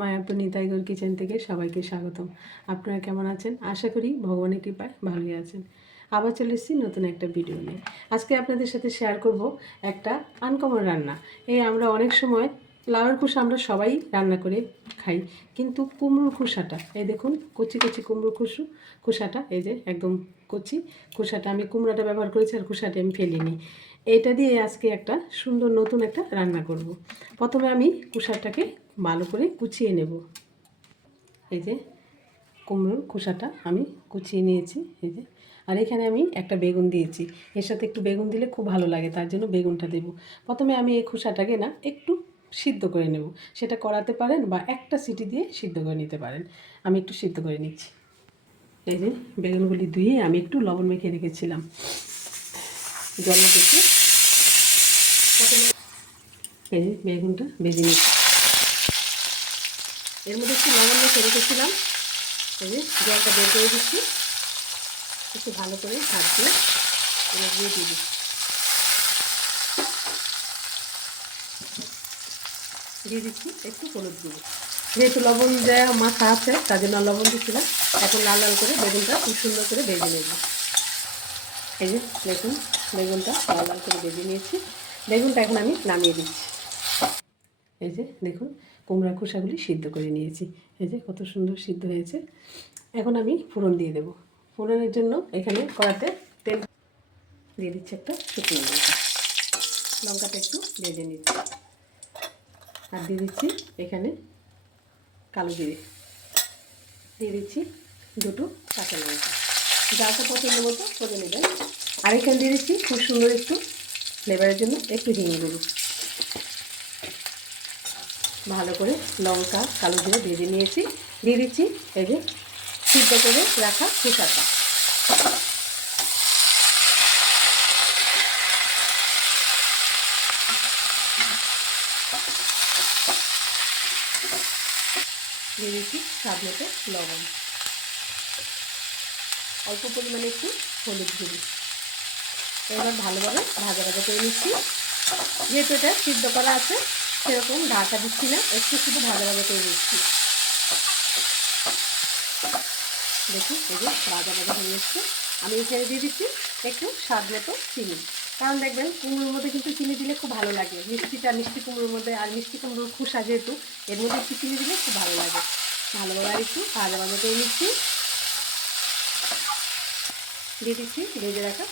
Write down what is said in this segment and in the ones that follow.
Mayapur নিতাইগড় kitchen থেকে সবাইকে স্বাগতম। আপনারা কেমন আছেন? আশা করি ভগবানের কৃপায় ভালোই আছেন। আবার চলে এসেছি নতুন একটা ভিডিও নিয়ে। আজকে আপনাদের সাথে শেয়ার করব একটা আনকমন রান্না। আমরা অনেক সময় লাউয়ের খোসা আমরা সবাই রান্না করে খাই, কিন্তু কুমড়োর খোসাটা দেখুন, কচি কচি কুমড়োর খোসাটা এই যে একদম কচি খোসাটা, আমি কুমড়োটা ব্যবহার করেছি আর খোসাটা আমি ফেলিনি। এটা দিয়ে আজকে একটা সুন্দর নতুন একটা রান্না করব। প্রথমে আমি খোসাটাকে ভালো করে কুচিয়ে নেব। এই যে কুমড়োর খোসাটা আমি কুচিয়ে নিয়েছি, এই যে। আর এখানে আমি একটা বেগুন দিয়েছি, এর সাথে একটু বেগুন দিলে খুব ভালো লাগে, তার জন্য বেগুনটা দেব। প্রথমে আমি এই খোসাটাকে একটু সিদ্ধ করে নেব। সেটা করাতে পারেন বা একটা সিটি দিয়ে সিদ্ধ করে নিতে পারেন। আমি একটু সিদ্ধ করে নিচ্ছি। এই যে বেগুনগুলি ধুয়ে আমি একটু লবণ মেখে রেখেছিলাম জলে থেকে। প্রথমে এই যে বেগুনটা ভেজে নিচ্ছি, এর মধ্যে একটু লবণ মেখে রেখেছিলাম। এই যে জলটা বের করে দিচ্ছি, একটু ভালো করে হাত দিয়ে এবার দিয়ে দিচ্ছি। দিয়ে দিচ্ছি একটু হলুদ গুঁড়ো, যেহেতু লবণ দেওয়া মাখা আছে তার জন্য লবণ দিচ্ছিলাম। এখন লাল লাল করে বেগুনটা খুব সুন্দর করে ভেজে নেব। এই যে দেখুন, বেগুনটা লাল লাল করে ভেজে নিয়েছি। বেগুনটা এখন আমি নামিয়ে দিচ্ছি। এই যে দেখুন, কুমড়ার খোসাগুলি সিদ্ধ করে নিয়েছি। এই যে কত সুন্দর সিদ্ধ হয়েছে। এখন আমি ফোড়ন দিয়ে দেবো। ফোড়নের জন্য এখানে কড়াতে তেল দিয়ে দিচ্ছি, একটা শুকনো লঙ্কা। লঙ্কাটা একটু ভেজে নিচ্ছি। আর দিয়ে দিচ্ছি এখানে কালো জিরে, দিয়ে দিচ্ছি দুটো কাঁচা লঙ্কা, যাতে পছন্দ মতো করে নেবেন। আর এখানে দিয়ে দিচ্ছি খুব সুন্দর একটু ফ্লেভারের জন্য একটু হিং গুঁড়ো। ভালো করে লঙ্কা কালো জিরে ভেজে নিয়েছি। দিয়ে দিচ্ছি এই যে সিদ্ধ করে রাখা খোসাটা। দিয়ে দিচ্ছি স্বাদ মতো লবণ, অল্প পরিমাণে একটু হলুদ গুঁড়ো। এবার ভালোভাবে ভাজা ভাজা করে নিচ্ছি। যেহেতু এটা সিদ্ধ করা আছে সেরকম ঢাকা দিচ্ছি না, একটু শুধু ভাজা ভাজা করে নিচ্ছি। দেখুন এই যে ভাজা ভাজা হয়ে যাচ্ছে। আমি এখানে দিয়ে দিচ্ছি একটু স্বাদ মতো চিনি, কারণ দেখবেন কুমড়োর মধ্যে কিন্তু চিনি দিলে খুব ভালো লাগে। মিষ্টি কুমড়োর মধ্যে, আর মিষ্টি কুমড়োর খোসা যেহেতু, এর মধ্যে একটু চিনি দিলে খুব ভালো লাগে। ভালোভাবে আর একটু ভাজা ভাজা করে নিচ্ছি। দিয়ে দিচ্ছি ভেজে রাখা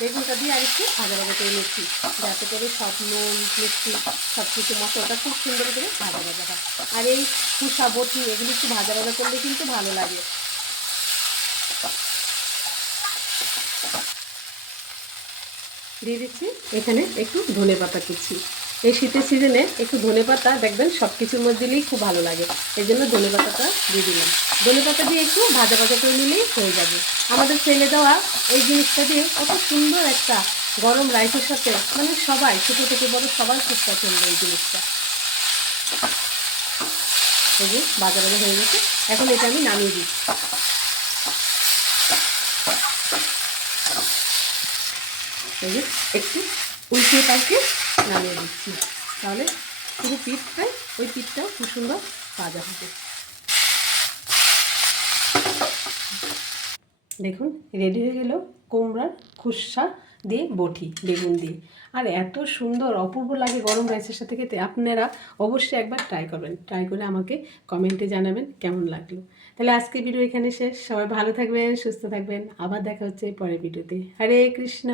বেগুনটা দিয়ে আর একটু ভাজা ভাজা করে নিচ্ছি, যাতে করে সব নুন মিষ্টি সব কিছু মশলাটা খুব সুন্দর করে ভাজা ভাজা হয়। আর এই খোসা বটি এগুলি একটু ভাজা ভাজা করলে কিন্তু ভালো লাগে। দিয়ে দিচ্ছি এখানে একটু ধনেপাতা কুচি। এই শীতের সিজনে একটু ধনেপাতা দেখবেন সব কিছুর মধ্যে দিলেই খুব ভালো লাগে, এই জন্য ধনেপাতাটা দিয়ে দিলাম। ধনেপাতা দিয়ে একটু ভাজা ভাজা করে নিলেই হয়ে যাবে। আমাদের ফেলে দেওয়া এই জিনিসটা দিয়ে কত সুন্দর একটা গরম রাইসের সাথে, সবাই ছোটো থেকে বড় সবাই খুব পছন্দ এই জিনিসটা। এই যে ভাজা ভাজা হয়ে গেছে, এখন এটা আমি নামিয়ে দিচ্ছি। এই যে একটু উল্টিয়ে পাল্টে নামিয়ে দিচ্ছি, তাহলে পুরো পিঠটাই ওই পিঠটাও খুব সুন্দর ভাজা হবে। দেখুন রেডি হয়ে গেল কুমড়ার খোসা দিয়ে বটি বেগুন দিয়ে। আর এত সুন্দর অপূর্ব লাগে গরম রাইসের সাথে খেতে। আপনারা অবশ্যই একবার ট্রাই করবেন, ট্রাই করে আমাকে কমেন্টে জানাবেন কেমন লাগলো। তাহলে আজকে ভিডিও এখানে শেষ। সবাই ভালো থাকবেন, সুস্থ থাকবেন। আবার দেখা হচ্ছে পরের ভিডিওতে। হরে কৃষ্ণ।